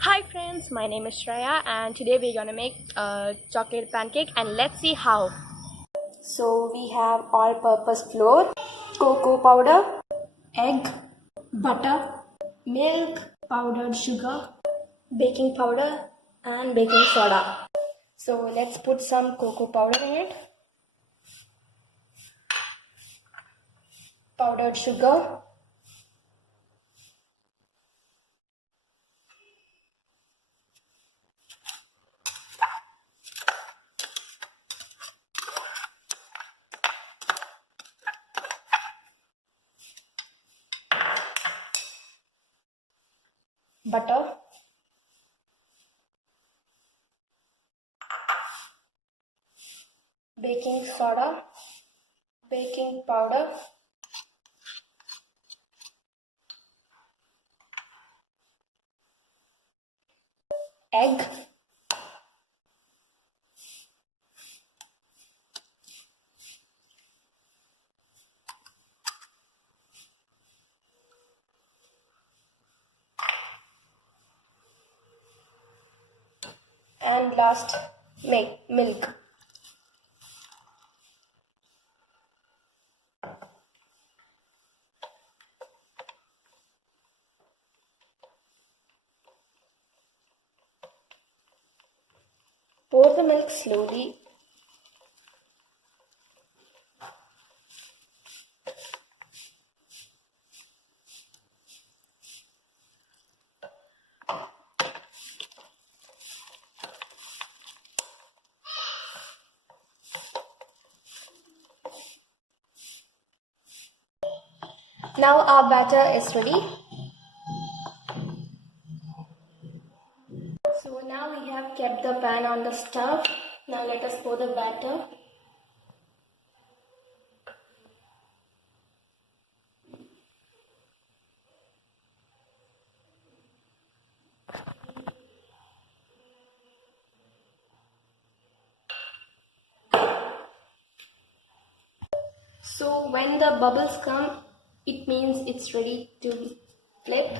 Hi friends, my name is Shreya and today we're gonna make a chocolate pancake and let's see how. So we have all-purpose flour, cocoa powder, egg, butter, milk, powdered sugar, baking powder and baking soda. So let's put some cocoa powder in it, powdered sugar, butter, baking soda, baking powder, egg, and last milk. Pour the milk slowly. Now our batter is ready. So now we have kept the pan on the stove. Now let us pour the batter. So when the bubbles come, it means it's ready to flip.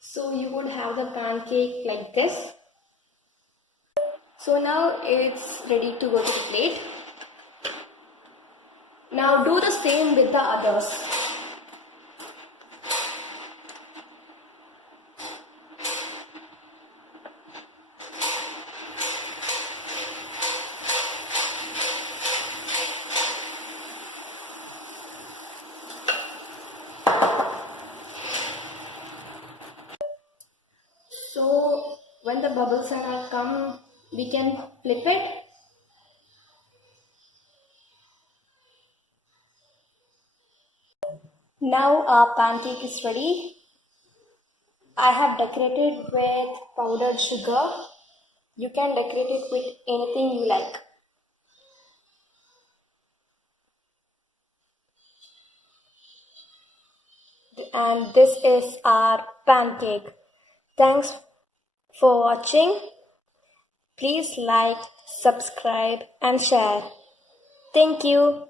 So you would have the pancake like this. So now it's ready to go to the plate. Now do the same with the others. So when the bubbles are come, we can flip it. Now our pancake is ready. I have decorated with powdered sugar. You can decorate it with anything you like. And this is our pancake. Thanks for watching. Please like, subscribe and share. Thank you.